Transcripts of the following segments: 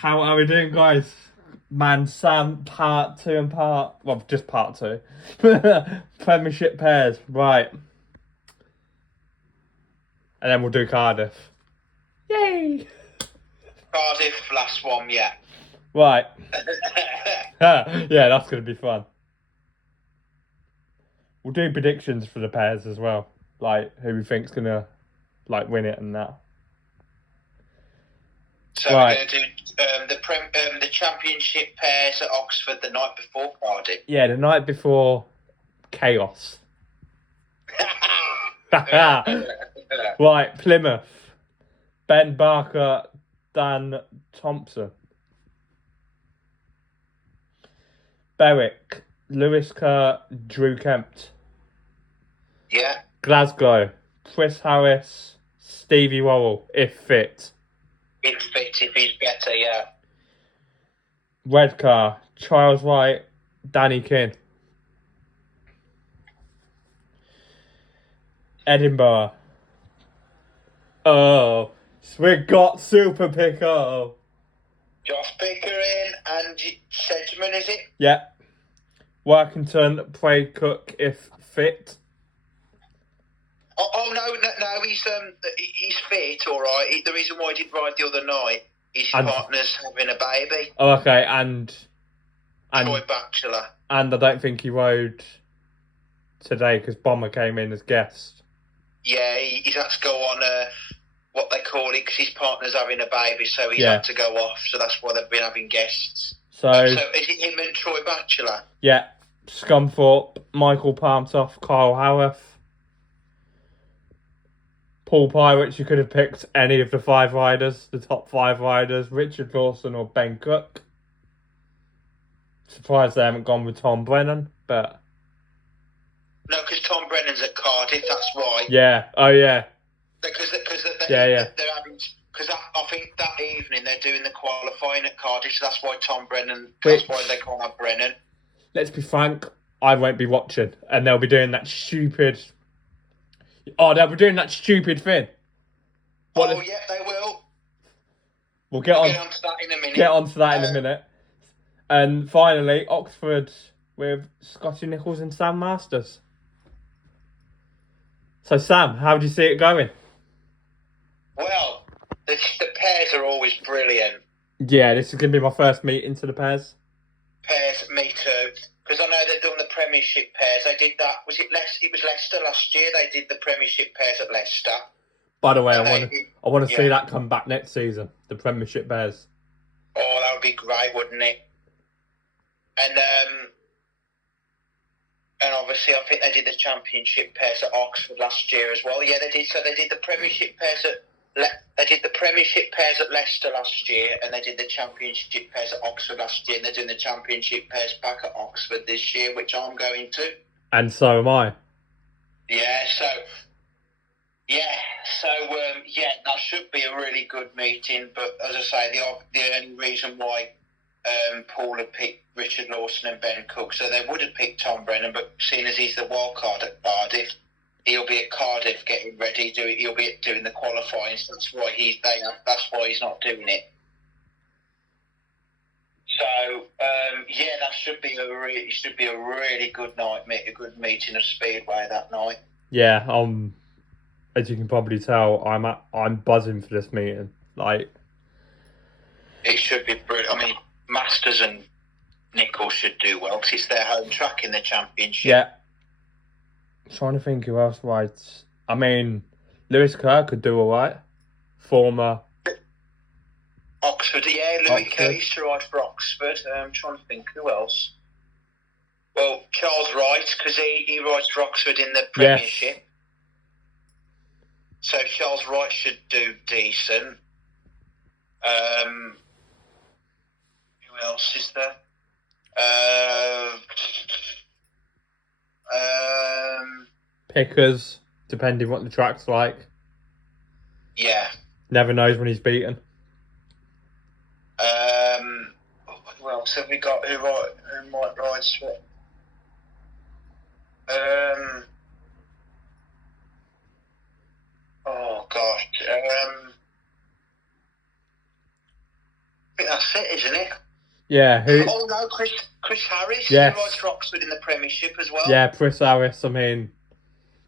How are we doing, guys? Man, Sam, part two and just part two. Premiership pairs, right. And then we'll do Cardiff. Yay! Cardiff, last one, yeah. Right. Yeah, that's going to be fun. We'll do predictions for the pairs as well. Like, who we think's going to, win it and that. So Right. we're going to do the championship pairs at Oxford the night before Cardiff. Yeah, the night before chaos. Right, Plymouth. Ben Barker, Dan Thompson. Berwick, Lewis Kerr, Drew Kempt. Yeah. Glasgow, Chris Harris, Stevie Worrell, if fit. If fit, if he's better, yeah. Redcar, Charles Wright, Danny King. Edinburgh. Oh, we got Super Pico. Josh Pickering and Sedgman, is it? Yeah. Workington, Pray Cook, if fit. Oh no, he's fit, all right. The reason why he did ride the other night, his partner's having a baby. Oh, okay, and Troy Batchelor. And I don't think he rode today because Bomber came in as guest. Yeah, he's had to go on what they call it because his partner's having a baby, so he's had to go off. So that's why they've been having guests. So is it him and Troy Batchelor? Yeah, Scunthorpe, Michael Palmtoft, Kyle Howarth, Paul Pirates. You could have picked any of the five riders, the top five riders, Richard Lawson or Ben Cook. Surprised they haven't gone with Tom Brennan, but... No, because Tom Brennan's at Cardiff, that's why. Yeah, oh yeah. Because they're having... Because I think that evening they're doing the qualifying at Cardiff, so that's why Tom Brennan... That's why they can't have Brennan. Let's be frank, I won't be watching, and they'll be doing that stupid... Oh, they'll be doing that stupid thing. Yeah, they will. We'll get on to that in a minute. Get on to that in a minute. And finally, Oxford with Scotty Nichols and Sam Masters. So, Sam, how do you see it going? Well, the pairs are always brilliant. Yeah, this is going to be my first meet into the pairs. Pairs, me too. Because I know they've done the Premiership pairs. They did that. It was Leicester last year. They did the Premiership pairs at Leicester. By the way, I want to see that come back next season. The Premiership pairs. Oh, that would be great, wouldn't it? And obviously, I think they did the Championship pairs at Oxford last year as well. Yeah, they did. So they did the Premiership pairs at Leicester last year, and they did the Championship pairs at Oxford last year, and they're doing the Championship pairs back at Oxford this year, which I'm going to. And so am I. Yeah. That should be a really good meeting. But as I say, the only reason why Paul had picked Richard Lawson and Ben Cook, so they would have picked Tom Brennan, but seeing as he's the wild card at Cardiff, he'll be at Cardiff getting ready. He'll be doing the qualifying. So that's why he's not doing it. So that should be a really good night, a good meeting of Speedway that night. Yeah, as you can probably tell, I'm buzzing for this meeting. It should be brilliant. I mean, Masters and Nichols should do well because it's their home track in the Championship. Yeah. I'm trying to think who else rides. I mean, Lewis Kerr could do all right. Former Oxford, yeah. Louis Kerr used to ride for Oxford. I'm trying to think who else. Well, Charles Wright, because he rides for Oxford in the Premiership. Yes. So Charles Wright should do decent. Who else is there? Pickers, depending what the track's like. Yeah. Never knows when he's beaten. Who else have we got? Who might ride for? Oh gosh. think that's it, isn't it? Yeah, who? Oh no, Chris Harris. Yes. He rides for Oxford in the Premiership as well. Yeah, Chris Harris. I mean,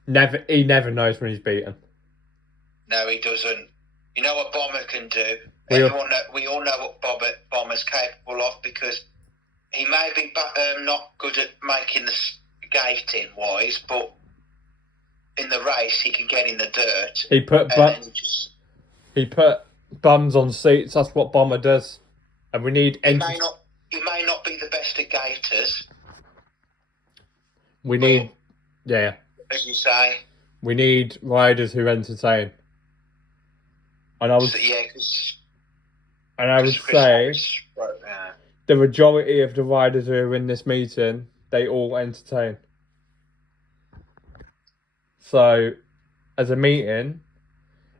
he never knows when he's beaten. No, he doesn't. You know what Bomber can do? We all know what Bomber's capable of, because he may be not good at making the skating wise, but in the race he can get in the dirt. He put bums on seats. That's what Bomber does, and we need. He may not be the best at gaiters. We need, as you say, we need riders who entertain. And I would say the majority of the riders who are in this meeting, they all entertain. So, as a meeting,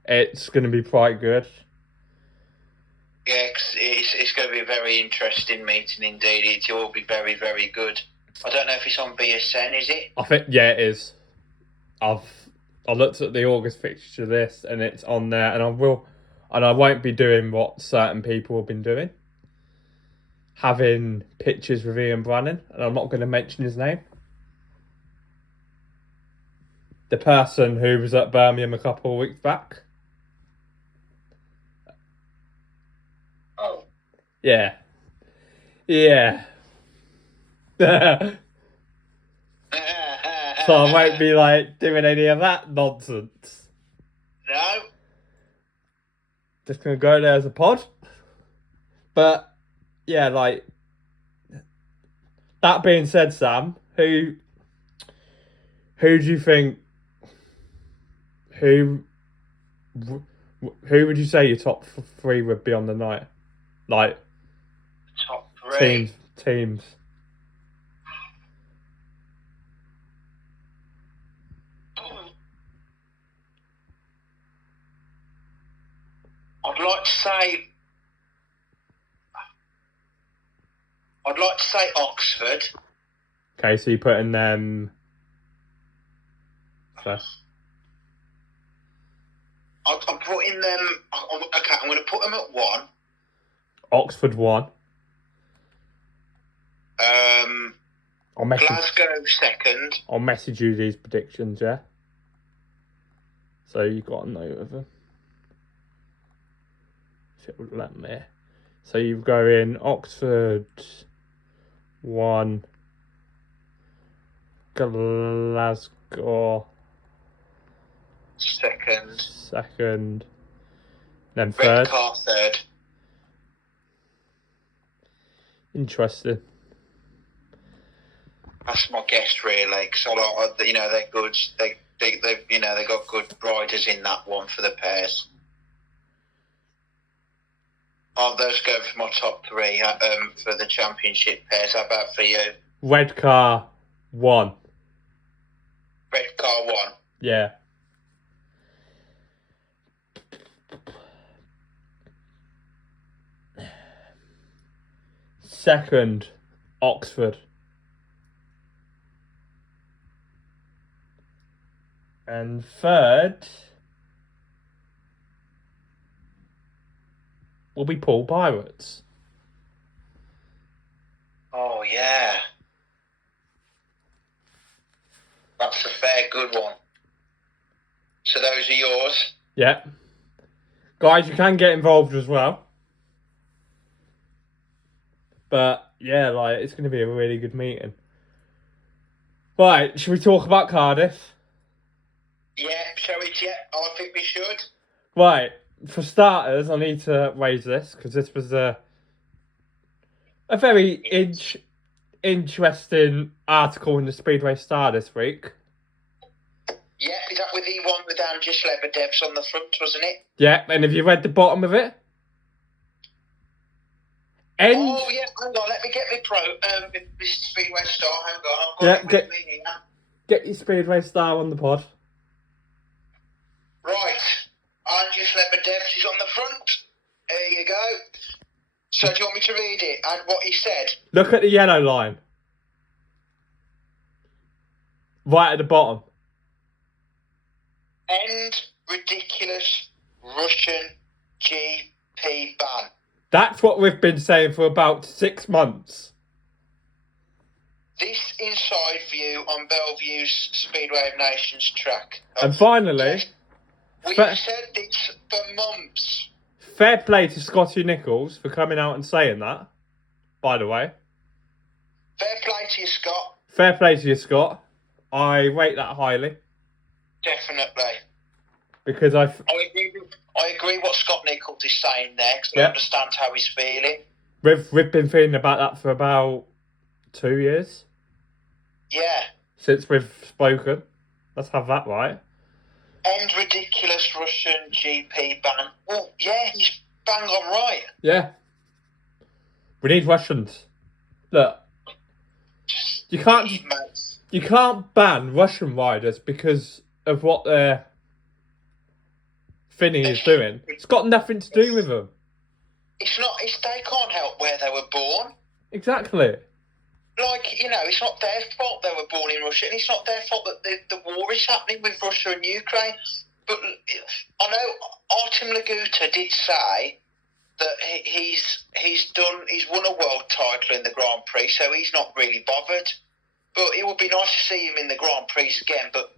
it's going to be quite good. Yeah, it's going to be a very interesting meeting indeed. It will be very, very good. I don't know if it's on BSN, is it? I think, yeah, it is. I looked at the August fixture list and it's on there, and I won't be doing what certain people have been doing. Having pictures with Ian Brannan, and I'm not going to mention his name. The person who was at Birmingham a couple of weeks back. Oh. Yeah. Yeah. So I won't be doing any of that nonsense. No. Just gonna go there as a pod. But yeah, that being said, Sam, who do you think? Who would you say your top three would be on the night? Top three teams. I'd like to say Oxford. Okay, so you're putting them first. I'm putting them. Okay, I'm going to put them at 1. Oxford 1. Glasgow 2nd. I'll message you these predictions, yeah? So you got a note of them. If it would let me. So you go in Oxford 1, Glasgow 2nd, then 3rd. Redcar 3rd. Interesting. That's my guess, really, because they're good. They got good riders in that one for the pairs. Those go for my top 3 for the championship pairs. How about for you? Redcar 1. Redcar 1. Yeah. Second, Oxford. And third will be Paul Pirates. Oh, yeah. That's a fair good one. So those are yours? Yeah. Guys, you can get involved as well. But, yeah, it's going to be a really good meeting. Right, should we talk about Cardiff? Yeah, shall we? Yeah, I think we should. Right, for starters, I need to raise this, because this was a very interesting article in the Speedway Star this week. Yeah, is that with the one with Andrew Slebedevs on the front, wasn't it? Yeah, and have you read the bottom of it? Oh, yeah, hang on, let me get my Mr. Speedway Star, hang on, I've got it with me here. Get your Speedway Star on the pod. Right, Andrew Slebedevs is on the front. There you go. So do you want me to read it and what he said? Look at the yellow line. Right at the bottom. End ridiculous Russian GP ban. That's what we've been saying for about 6 months. This inside view on Bellevue's Speedway of Nations track. And finally, Yes, we've said this for months. Fair play to Scotty Nichols for coming out and saying that, by the way. Fair play to you, Scott. Fair play to you, Scott. I rate that highly. Definitely. Because I agree what Scott Nichols is saying there, because I understand how he's feeling. We've been feeling about that for about 2 years. Yeah. Since we've spoken. Let's have that right. End ridiculous Russian GP ban. Well, yeah, he's bang on right. Yeah. We need Russians. Look. You can't ban Russian riders because of what their thingy is doing. It's got nothing to do with them. They can't help where they were born. Exactly. Like, you know, it's not their fault they were born in Russia, and it's not their fault that the war is happening with Russia and Ukraine. But I know Artem Laguta did say that he's won a world title in the Grand Prix, so he's not really bothered. But it would be nice to see him in the Grand Prix again. But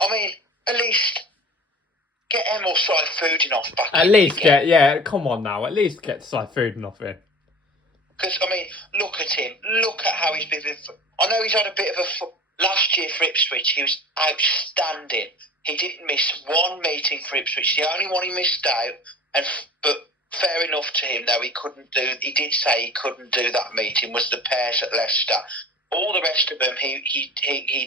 I mean, at least get Emil Sayfutdinov back. At least come on now. At least get Sayfutdinov in. Because, I mean, look at him. Look at how he's been. I know he's had a bit of a... Last year for Ipswich, he was outstanding. He didn't miss one meeting for Ipswich. The only one he missed out, but fair enough to him, though, he did say he couldn't do that meeting, was the pairs at Leicester. All the rest of them, he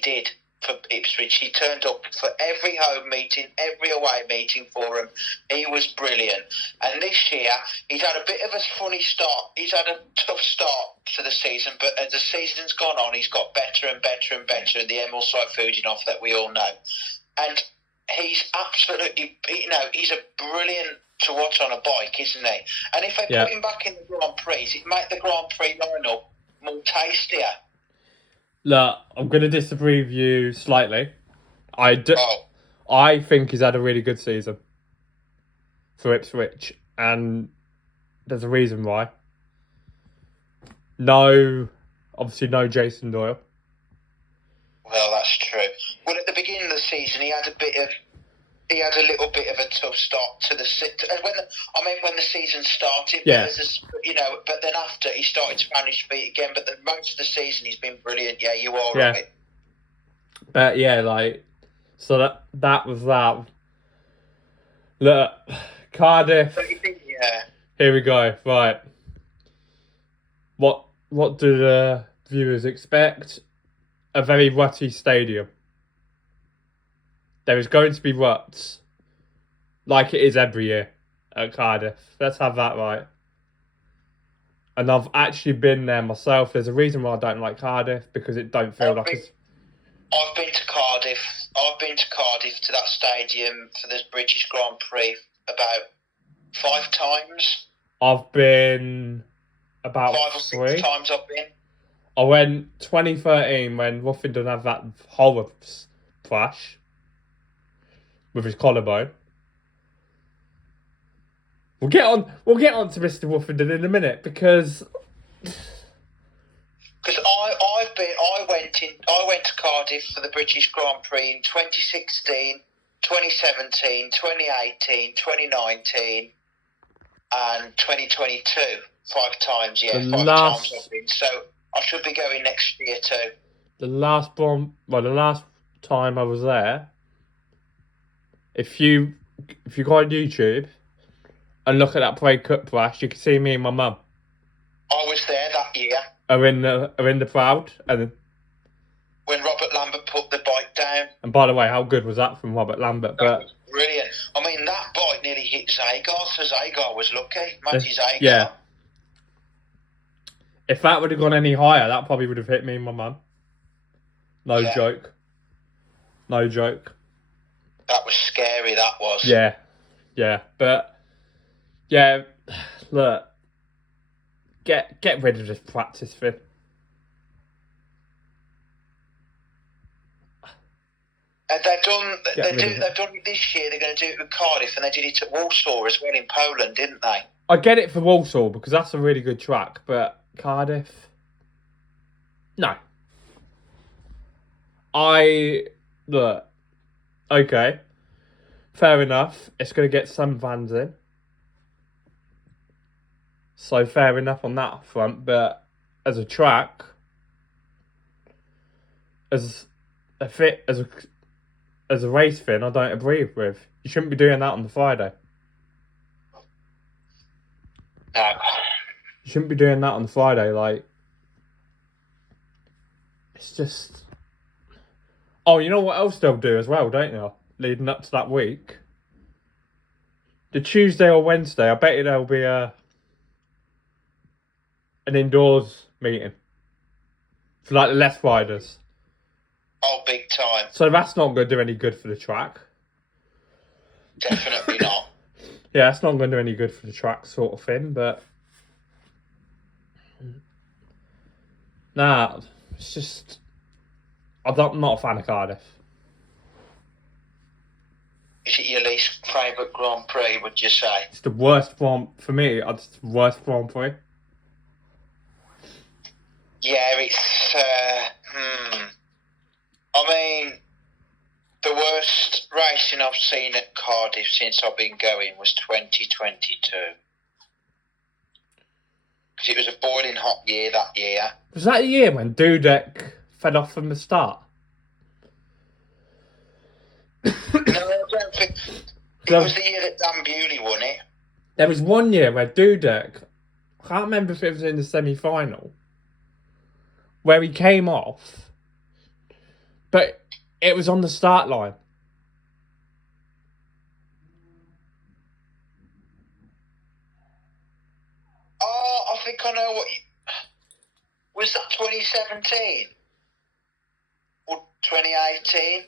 did for Ipswich. He turned up for every home meeting, every away meeting for him. He was brilliant. And this year, he's had a bit of a funny start. He's had a tough start to the season, but as the season's gone on, he's got better and better and better, the Emil Sayfutdinov that we all know. And he's absolutely, he's a brilliant to watch on a bike, isn't he? And if they put him back in the Grand Prix, it'd make the Grand Prix lineup more tastier. Look, I'm going to disagree with you slightly. I think he's had a really good season for Ipswich, and there's a reason why. Obviously no Jason Doyle. Well, that's true. Well, at the beginning of the season, he had a little bit of a tough start to the when the season started. Yeah. But then after he started to find his feet again. But most of the season he's been brilliant. Yeah, you are right. But so that was that. Look, Cardiff. Yeah. Here we go. Right. What do the viewers expect? A very rutty stadium. There is going to be ruts, like it is every year at Cardiff. Let's have that right. And I've actually been there myself. There's a reason why I don't like Cardiff, because it don't feel like it's... I've been to Cardiff. I've been to Cardiff, to that stadium for the British Grand Prix about 5 times. I've been about 5 or 6 times I've been. I went 2013 when Ruffington had that horror crash with his collarbone. We'll get on to Mr. Ruffington in a minute, because I went to Cardiff for the British Grand Prix in 2016, 2017, 2018, 2019 and 2022. 5 times, yeah. 5 times I've been. So I should be going next year too. The last time I was there, if you go on YouTube and look at that Parade Cup crash, you can see me and my mum. I was there that year. Are in the crowd, and when Robert Lambert put the bike down. And by the way, how good was that from Robert Lambert? That was brilliant. I mean, that bike nearly hit Zagar, so Zagar was lucky. Matty Zagar. Yeah. If that would have gone any higher, that probably would have hit me and my mum. No joke. No joke. That was scary, that was. Yeah. Yeah. But, yeah, look, get rid of this practice thing. And they've done it this year. They're going to do it with Cardiff, and they did it at Warsaw as well in Poland, didn't they? I get it for Walsall because that's a really good track, but Cardiff, no. Look, okay, fair enough. It's going to get some fans in, so fair enough on that front. But as a track, as a race thing, I don't agree with. You shouldn't be doing that on the Friday. No. You shouldn't be doing that on the Friday. Like, it's just. Oh, you know what else they'll do as well, don't you? Leading up to that week. The Tuesday or Wednesday, I bet you there'll be an indoors meeting for like the left riders. Oh, big time. So that's not going to do any good for the track. Definitely not. Yeah, that's not going to do any good for the track sort of thing, but... Nah, it's just... I'm not a fan of Cardiff. Is it your least favourite Grand Prix, would you say? It's the worst Grand... For me, it's the worst Grand Prix. Yeah, it's... I mean, the worst racing I've seen at Cardiff since I've been going was 2022. Because it was a boiling hot year that year. Was that the year when Dudek fell off from the start? No, I don't think... It was the year that Dan Bewley won it. There was one year where Dudek... I can't remember if it was in the semi-final. Where he came off... But it was on the start line. Oh, I think I know what you... Was that 2017? Or 2018?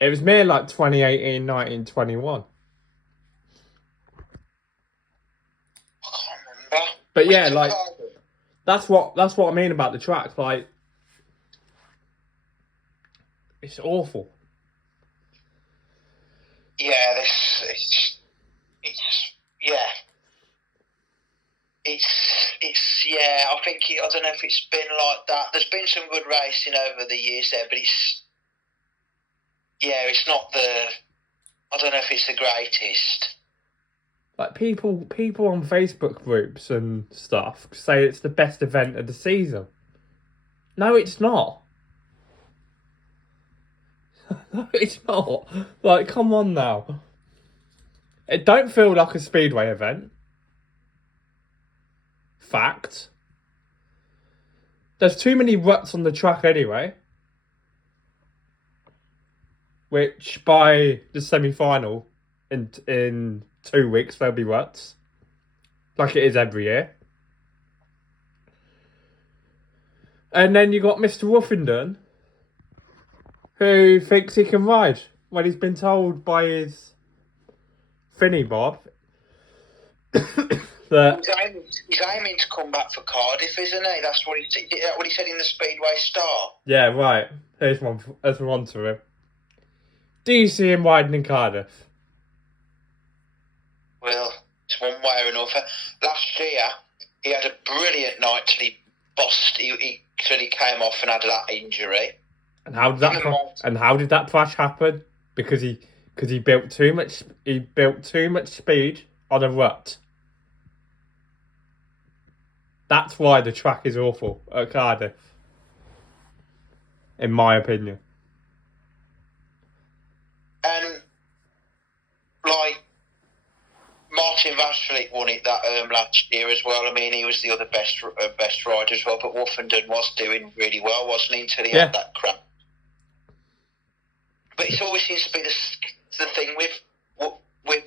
It was more like 2018, 19, 21. I can't remember. But yeah, like... That's what I mean about the track. Like... It's awful. Yeah, it's yeah. I think I don't know if it's been like that. There's been some good racing over the years there, but it's not the. I don't know if it's the greatest. Like people on Facebook groups and stuff say it's the best event of the season. No, it's not. No, it's not. Like, come on now. It don't feel like a speedway event. Fact. There's too many ruts on the track anyway. Which by the semi-final in 2 weeks there'll be ruts. Like it is every year. And then you got Mr. Woofington, who thinks he can ride when he's been told by his Finny Bob that he's aiming to come back for Cardiff, isn't he? That's what he said in the Speedway Star. Yeah, right. Here's one to him. Do you see him riding in Cardiff? Well, it's one way or another. Last year, he had a brilliant night till he bust. Till he came off and had that injury. And how did that crash happen? Because he built too much speed on a rut. That's why the track is awful at Cardiff, in my opinion. And like Martin Vastralik won it that last year as well. I mean, he was the other best rider as well. But Woofington was doing really well, wasn't he? Until he had that crap. But it always seems to be the thing with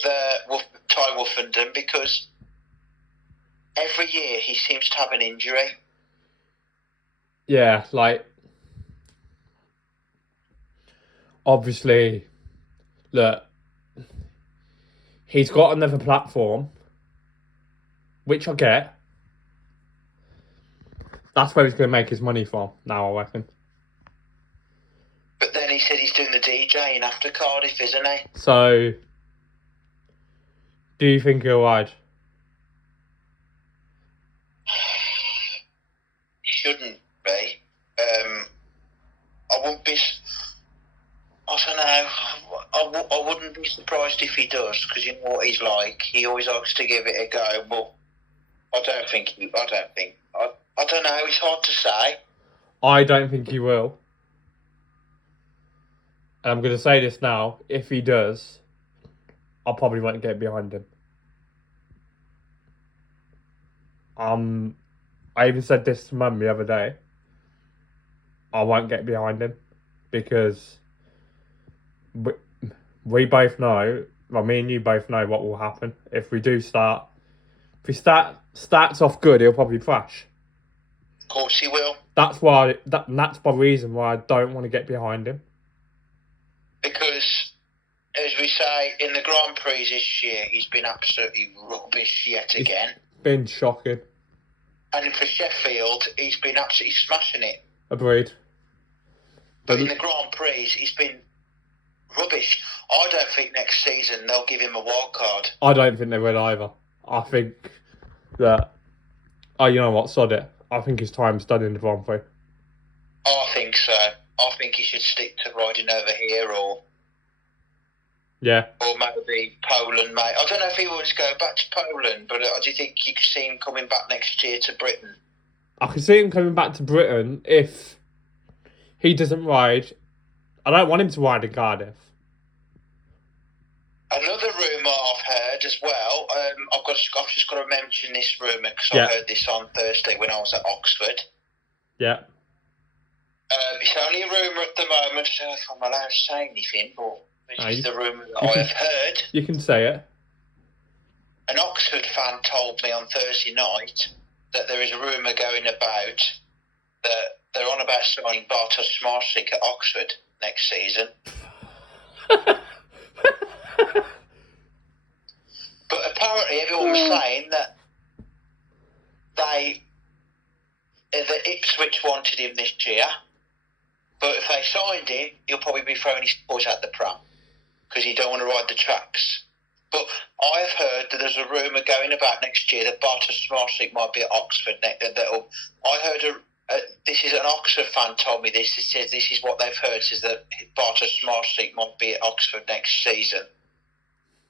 Ty Woofington, because every year he seems to have an injury. Yeah, like obviously, look, he's got another platform, which I get. That's where he's going to make his money from now, I reckon. But then he said he's doing the DJing after Cardiff, isn't he? So, do you think he'll ride? shouldn't be. I wouldn't be. I don't know. I wouldn't be surprised if he does, because you know what he's like. He always likes to give it a go, but I don't think. I don't know. It's hard to say. I don't think he will. And I'm going to say this now. If he does, I probably won't get behind him. I even said this to Mum the other day. I won't get behind him because we both know. Well, me and you both know what will happen if we do start. If he starts off good, he'll probably crash. Of course, he will. That's why. That's the reason why I don't want to get behind him. Because, as we say, in the Grand Prix this year, he's been absolutely rubbish yet again. It's been shocking. And for Sheffield, he's been absolutely smashing it. Agreed. But in the Grand Prix, he's been rubbish. I don't think next season they'll give him a wild card. I don't think they will either. I think that... Oh, you know what? Sod it. I think his time's done in the Grand Prix. I think so. I think he should stick to riding over here or... Yeah. Or maybe Poland, mate. I don't know if he wants to go back to Poland, but do you think you could see him coming back next year to Britain? I can see him coming back to Britain if he doesn't ride. I don't want him to ride in Cardiff. Another rumour I've heard as well, I've just got to mention this rumour because Yeah. I heard this on Thursday when I was at Oxford. Yeah. It's only a rumour at the moment, so if I'm allowed to say anything, but this is the rumour that I have heard. You can say it. An Oxford fan told me on Thursday night that there is a rumour going about that they're on about signing Bartosz Smarsik at Oxford next season. But apparently everyone was saying that the Ipswich wanted him this year, but if they signed him, he'll probably be throwing his toys at the pram because he don't want to ride the tracks. But I've heard that there's a rumour going about next year that Bartosz Smarsik might be at Oxford. I heard this is an Oxford fan told me this. It says this is what they've heard. Says that Bartosz Smarsik might be at Oxford next season.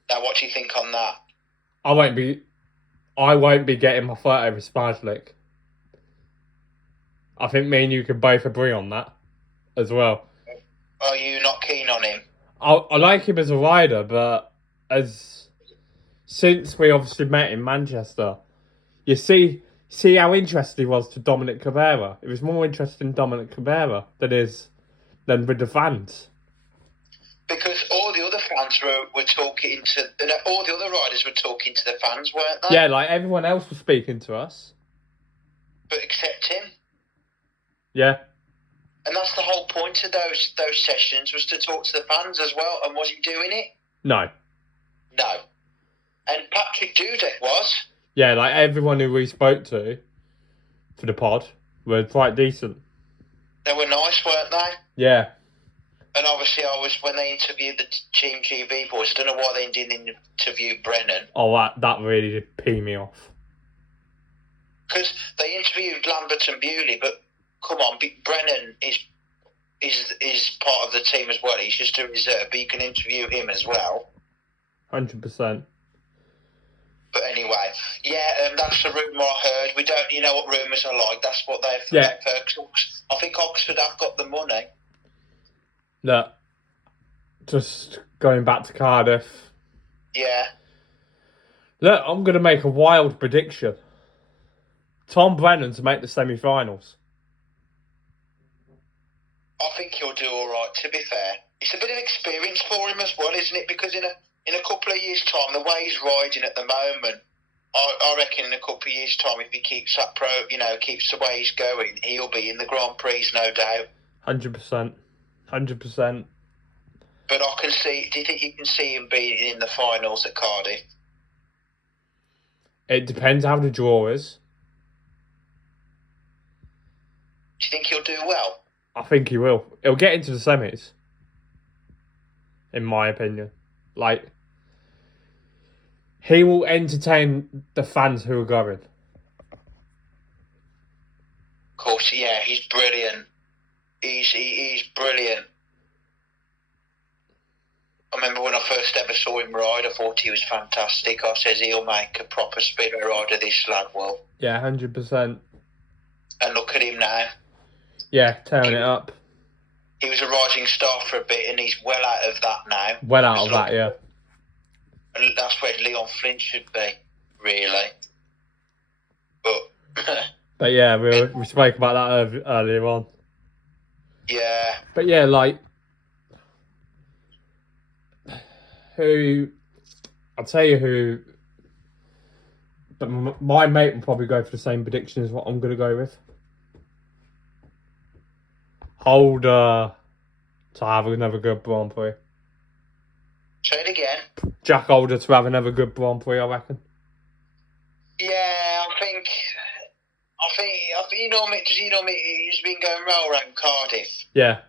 Now, what do you think on that? I won't be getting my photo with Smarsik. I think me and you can both agree on that as well. Are you not keen on him? I like him as a rider, but since we obviously met in Manchester, you see how interested he was to Dominic Cabrera. It was more interested in Dominic Cabrera than with the fans. Because all the other fans were talking all the other riders were talking to the fans, weren't they? Yeah, like everyone else was speaking to us. But except him. Yeah. And that's the whole point of those sessions, was to talk to the fans as well. And was he doing it? No. No. And Patrick Dudek was. Yeah, like everyone who we spoke to for the pod were quite decent. They were nice, weren't they? Yeah. And obviously, when they interviewed the Team GB boys, I don't know why they didn't interview Brennan. Oh, that really did pee me off. Because they interviewed Lambert and Bewley, but come on, Brennan is part of the team as well. He's just a reserve, but you can interview him as well. 100%. But anyway, yeah, that's the rumour I heard. We don't, you know what rumours are like. That's what they've heard. I think Oxford have got the money. Look, just going back to Cardiff. Yeah. Look, I'm going to make a wild prediction. Tom Brennan to make the semi-finals. I think he'll do all right, to be fair. It's a bit of experience for him as well, isn't it? Because in a couple of years' time, the way he's riding at the moment, I reckon in a couple of years' time, if he keeps that keeps the way he's going, he'll be in the Grand Prix, no doubt. 100%. 100%. But I can see. Do you think you can see him being in the finals at Cardiff? It depends how the draw is. Do you think he'll do well? I think he will. He'll get into the semis. In my opinion. Like, he will entertain the fans who are going. Of But yeah, he's brilliant. He's brilliant. I remember when I first ever saw him ride, I thought he was fantastic. I says he'll make a proper speedway rider, this lad will. Yeah, 100%. And look at him now. Yeah, tearing it up. He was a rising star for a bit, and he's well out of that now. Well out of that, yeah. And that's where Leon Flint should be, really. But But yeah, we spoke about that earlier on. yeah. But yeah, like, I'll tell you who, but my mate will probably go for the same prediction as what I'm going to go with. Holder to have another good Grand Prix. Say it again. Jack Holder to have another good Grand Prix, I reckon. Yeah, I think does he know me? He's been going well around Cardiff. Yeah.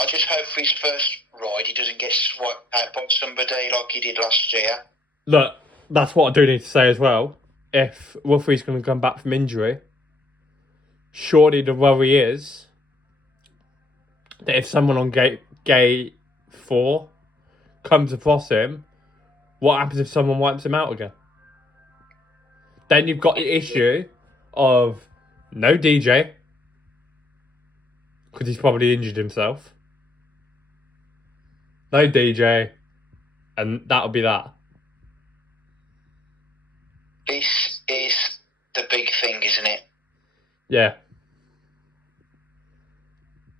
I just hope for his first ride he doesn't get swiped out by somebody like he did last year. Look, that's what I do need to say as well. If Wolfie's going to come back from injury, surely the worry is that if someone on gate 4 comes across him, what happens if someone wipes him out again? Then you've got the issue of no DJ, because he's probably injured himself. No DJ, and that'll be that. This is the big thing, isn't it? Yeah.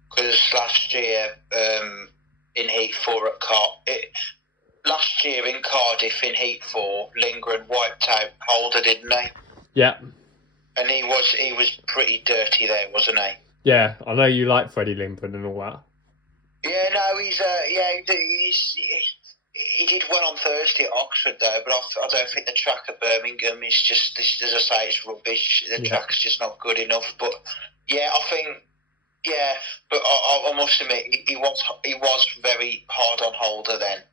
Because last year, in Heat 4 at last year in Cardiff in Heat 4, Lindgren wiped out Holder, didn't he? Yeah. And he was pretty dirty there, wasn't he? Yeah, I know you like Freddie Lindgren and all that. Yeah, no, he did well on Thursday at Oxford though, but I don't think the track at Birmingham is just, as I say, it's rubbish. The track's just not good enough. But yeah, I think, yeah, but I must admit, he was very hard on Holder then.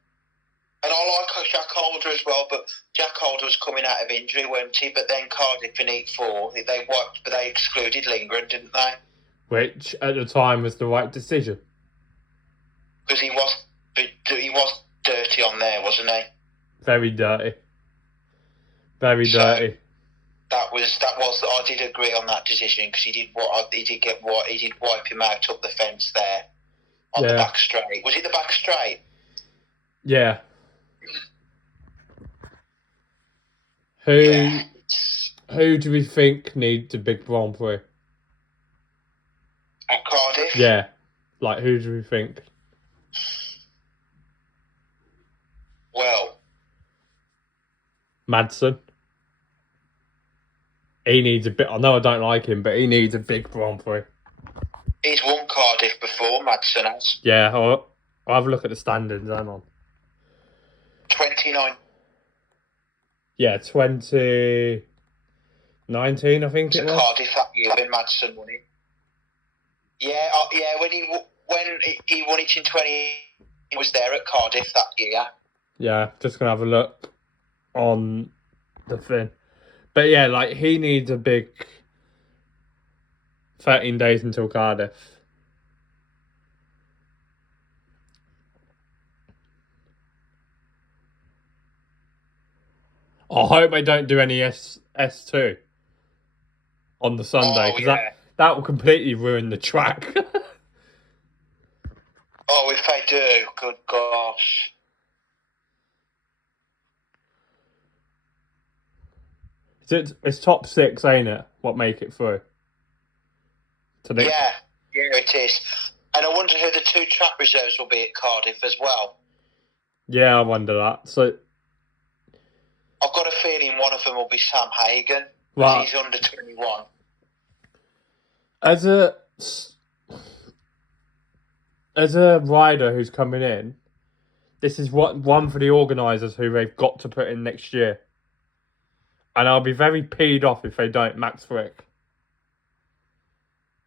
And I like Jack Holder as well, but Jack Holder was coming out of injury, wasn't he? But then Cardiff in Heat 4, they excluded Lindgren, didn't they? Which at the time was the right decision. Because he was dirty on there, wasn't he? Very dirty. Very dirty. That was. I did agree on that decision because he did wipe him out up the fence there on the back straight. Was it the back straight? Yeah. Who do we think needs a big Grand Prix? At Cardiff? Yeah. Like, who do we think? Well, Madsen. He needs a bit. I know I don't like him, but he needs a big Grand Prix. He's won Cardiff before, Madsen has. Yeah, I'll have a look at the standings. Hang on. 29. Yeah, 2019, I think it was. Cardiff that year when Madsen won it. Yeah, when he won it in 20, he was there at Cardiff that year. Yeah, just gonna have a look on the thing. But yeah, like, he needs a big 13 days until Cardiff. I hope they don't do any S2 on the Sunday, because that will completely ruin the track. Oh, if they do, good gosh. It's top 6, ain't it? What make it through? Yeah, it is. And I wonder who the 2 track reserves will be at Cardiff as well. Yeah, I wonder that. So I've got a feeling one of them will be Sam Hagan. Right. He's under 21. As a rider who's coming in, this is one for the organisers who they've got to put in next year. And I'll be very peed off if they don't. Max Frick.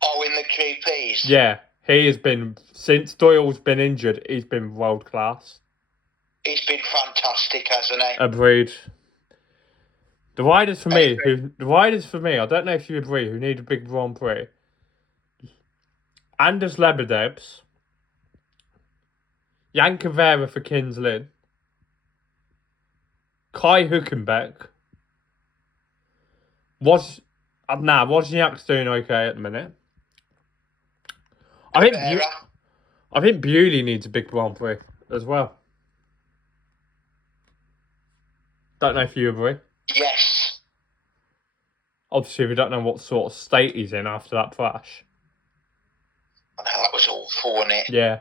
Oh, in the QPs? Yeah, he has been, since Doyle's been injured, he's been world class. He's been fantastic, hasn't he? Agreed. The riders for me, I don't know if you agree, who need a big Grand Prix. Anders Lebedevs, Jan Cavera for Kings Lynn, Kai Hülkenberg. Wozniak's doing okay at the minute. I think Bewley needs a big Grand Prix as well. Don't know if you agree. Yes. Obviously, we don't know what sort of state he's in after that crash. I know, that was awful, wasn't it? Yeah.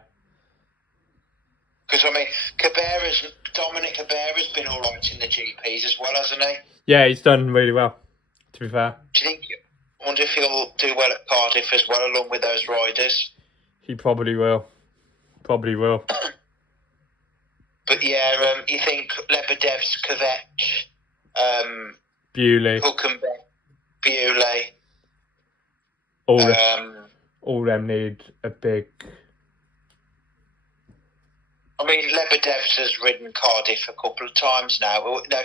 Because, I mean, Dominic Cabrera's been all right in the GPs as well, hasn't he? Yeah, he's done really well, to be fair. I wonder if he'll do well at Cardiff as well, along with those riders. He probably will. But yeah, you think Lebedev's, Kvyat, Bewley, Hülkenberg, Bewley. All them need a big... I mean, Lebedev's has ridden Cardiff a couple of times now. No,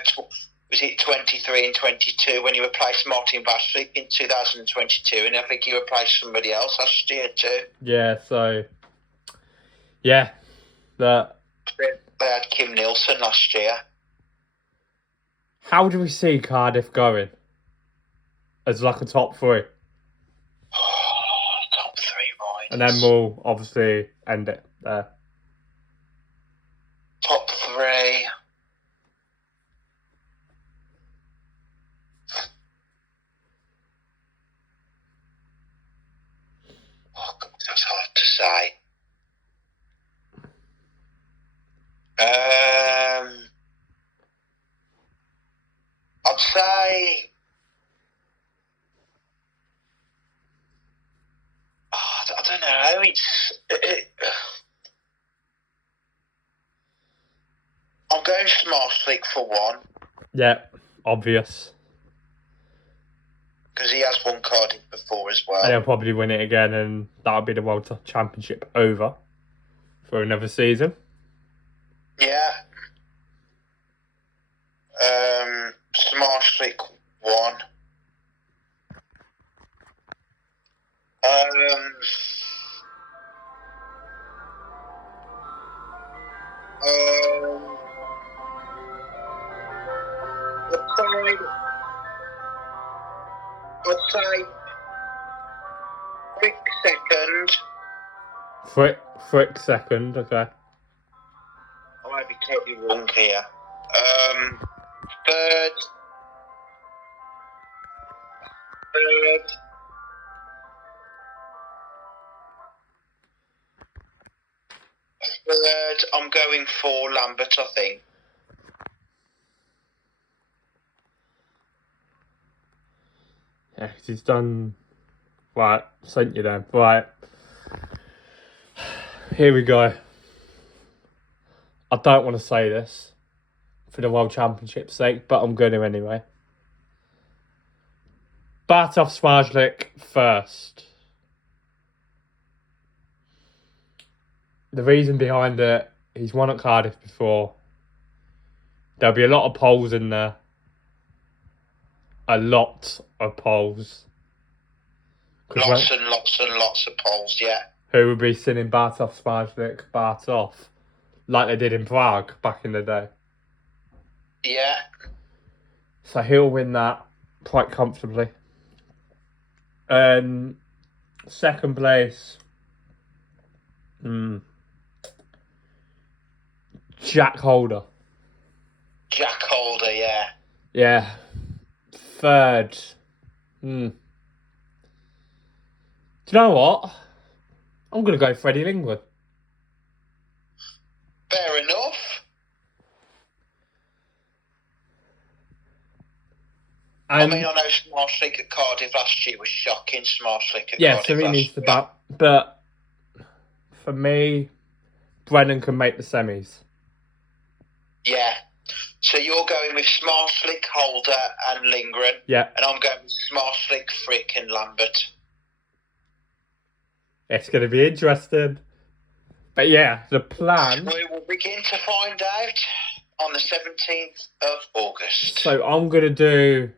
was it 23 and 22 when he replaced Martin Vasily in 2022, and I think he replaced somebody else last year too. Yeah, so... Yeah. They had Kim Nielsen last year. How do we see Cardiff going? As like a top three? Top three riders. And then we'll obviously end it there. Top three. Oh, God, that's hard to say. I'd say... I don't know. I'm going Smart Slick for one. Yeah, obvious. Because he has won Cardiff before as well. And he'll probably win it again, and that'll be the World Championship over for another season. Yeah. Smart Slick one. I'd say Frick second. Frick second, okay. I might be totally wrong here. Third. I'm going for Lambert, I think. Yeah, 'cause he's done... Right, sent you then. Right. Here we go. I don't want to say this for the World Championship's sake, but I'm going to anyway. Bartosz Smarzlik first. The reason behind it, he's won at Cardiff before. There'll be a lot of poles in there. A lot of poles. Lots and lots of poles, yeah. Who would be singing Bartosz Smarzlik, Bartosz, like they did in Prague back in the day. Yeah. So he'll win that quite comfortably. Second place. Jack Holder. Jack Holder, yeah. Yeah. Third. Do you know what? I'm going to go Freddie Lingwood. Fair enough. I mean, I know Smart Slick at Cardiff last year was shocking. Smart Slick at Cardiff so he needs to back. But for me, Brennan can make the semis. Yeah. So you're going with Smart Slick, Holder and Lindgren. Yeah. And I'm going with Smart Slick, Frick and Lambert. It's going to be interesting. But yeah, the plan... We will begin to find out on the 17th of August. So I'm going to do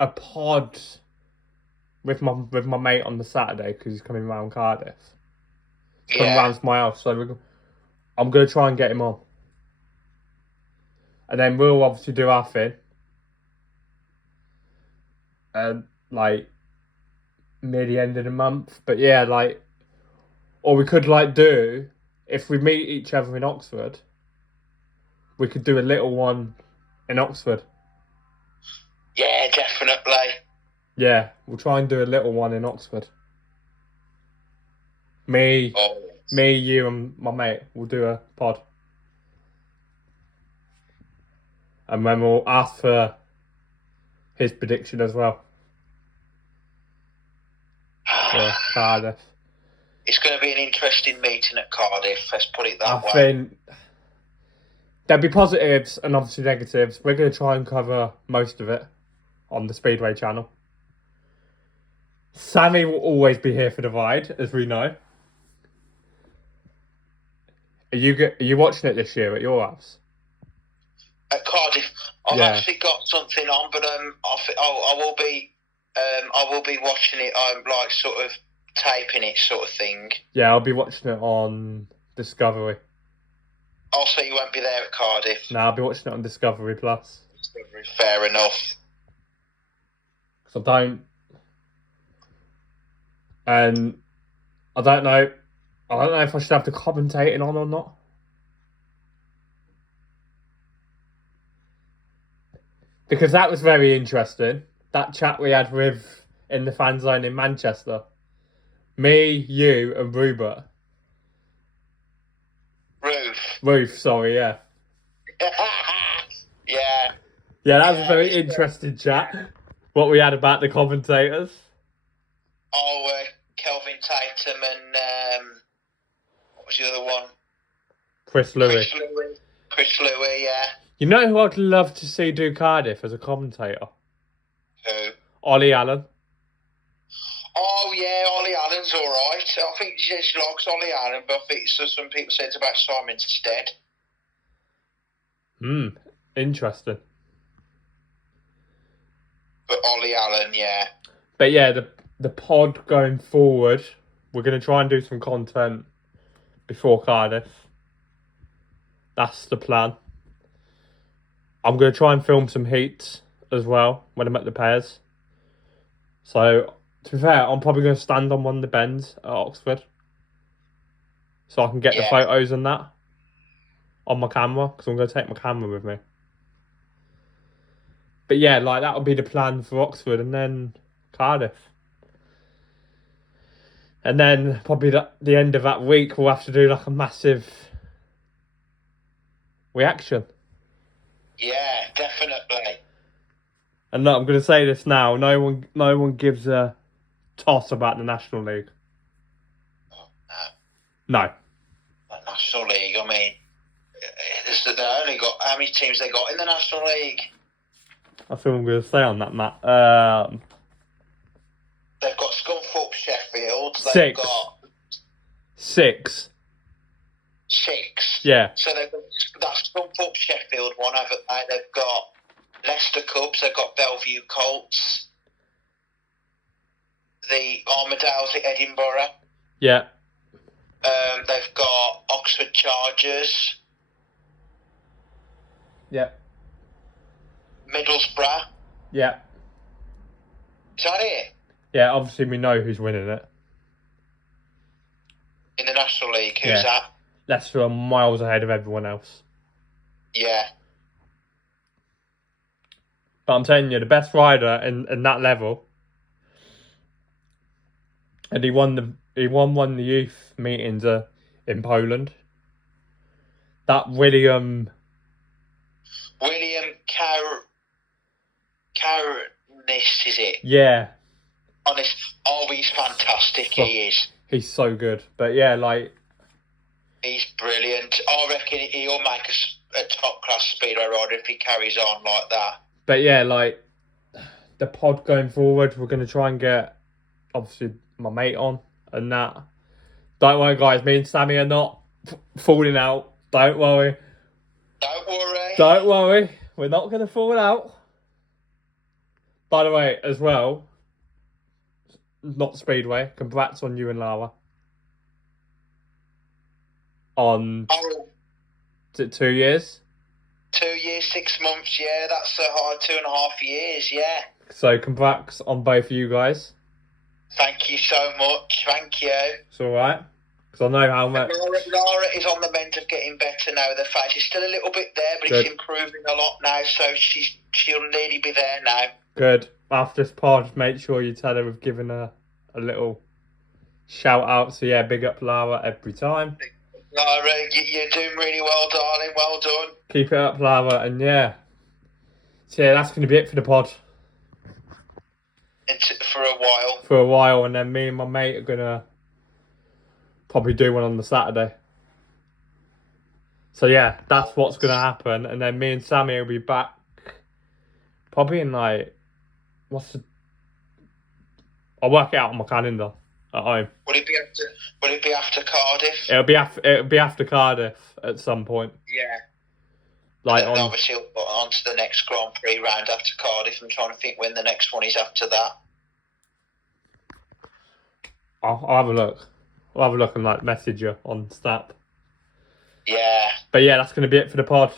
a pod with my mate on the Saturday because he's coming round Cardiff. He's coming round to my house, so I'm going to try and get him on. And then we'll obviously do our thing. Like, near the end of the month. But yeah, like, or we could like do, if we meet each other in Oxford, we could do a little one in Oxford. Yeah, definitely. Yeah, we'll try and do a little one in Oxford. Me, you, and my mate will do a pod. And then we'll ask for his prediction as well. For Cardiff. It's going to be an interesting meeting at Cardiff, let's put it that way. I think there'll be positives and obviously negatives. We're going to try and cover most of it on the Speedway channel. Sammy will always be here for the ride, as we know. Are you watching it this year at your house? At Cardiff, I've actually got something on, but I will be watching it. I'm like sort of taping it, sort of thing. Yeah, I'll be watching it on Discovery. Also, you won't be there at Cardiff. No, I'll be watching it on Discovery Plus. Fair enough. Because I don't, and I don't know if I should have the commentating on or not. Because that was very interesting. That chat we had with in the fan zone in Manchester. Me, you, and Rupert. Ruth, sorry, yeah. Yeah. Yeah, that was a very interesting chat. What we had about the commentators. Kelvin Tatum and what was the other one? Chris Louis, yeah. You know who I'd love to see do Cardiff as a commentator? Who? Ollie Allen. Oh, yeah, Ollie Allen's all right. I think she likes Ollie Allen, but I think some people said it's about Simon instead. Interesting. But Ollie Allen, yeah. But yeah, the pod going forward, we're going to try and do some content before Cardiff. That's the plan. I'm going to try and film some heats as well when I'm at the pairs. So, to be fair, I'm probably going to stand on one of the bends at Oxford. So I can get the photos and that on my camera, because I'm going to take my camera with me. But yeah, like that'll be the plan for Oxford and then Cardiff. And then probably the end of that week, we'll have to do like a massive reaction. Yeah, definitely. And look, I'm going to say this now. No one gives a toss about the National League. No. The National League, I mean, they only got, how many teams they got in the National League? That's what I'm going to say on that, Matt. They've got Scunthorpe, Sheffield. They've got 6. 6. Yeah. So they've got that Scunthorpe, Sheffield one, haven't they? They've got Leicester Cubs. They've got Bellevue Colts. The Armadales at Edinburgh. Yeah. They've got Oxford Chargers. Yeah. Middlesbrough. Yeah. Is that it? Yeah, obviously we know who's winning it. In the National League, who's that? Leicester are miles ahead of everyone else. Yeah. But I'm telling you, the best rider in that level, and he won one of the youth meetings in Poland. That William Carnis, is it? Yeah. Honest, he's fantastic. He is. He's so good. But yeah, like, he's brilliant. I reckon he'll make a top class speedway rider if he carries on like that. But yeah, like, the pod going forward, we're going to try and get, obviously, my mate on and that. Don't worry, guys. Me and Sammy are not falling out. Don't worry. Don't worry, we're not going to fall out. By the way, as well, not Speedway, congrats on you and Lara. On Oh, is it 2 years? 2 years, 6 months, yeah, that's a hard 2.5 years, yeah. So congrats on both of you guys. Thank you so much, thank you. It's alright. Because I know how much... Lara is on the mend of getting better now. The face is still a little bit there, but Good. it's improving a lot now, so she'll nearly be there now. Good. After this pod, make sure you tell her we've given her a little shout out. So yeah, big up Lara every time. Lara, you're doing really well, darling. Well done. Keep it up, Lara. And yeah. So yeah, that's going to be it for the pod. For a while. For a while. And then me and my mate are going to probably do one on the Saturday. So yeah, that's what's going to happen. And then me and Sammy will be back probably in like... I'll work it out on my calendar at home. Would it be after Cardiff? It'll be after Cardiff at some point. Yeah. Like and on. Obviously, on to the next Grand Prix round after Cardiff. I'm trying to think when the next one is after that. I'll have a look. I'll have a look and like message you on Snap. Yeah. But yeah, that's going to be it for the pod.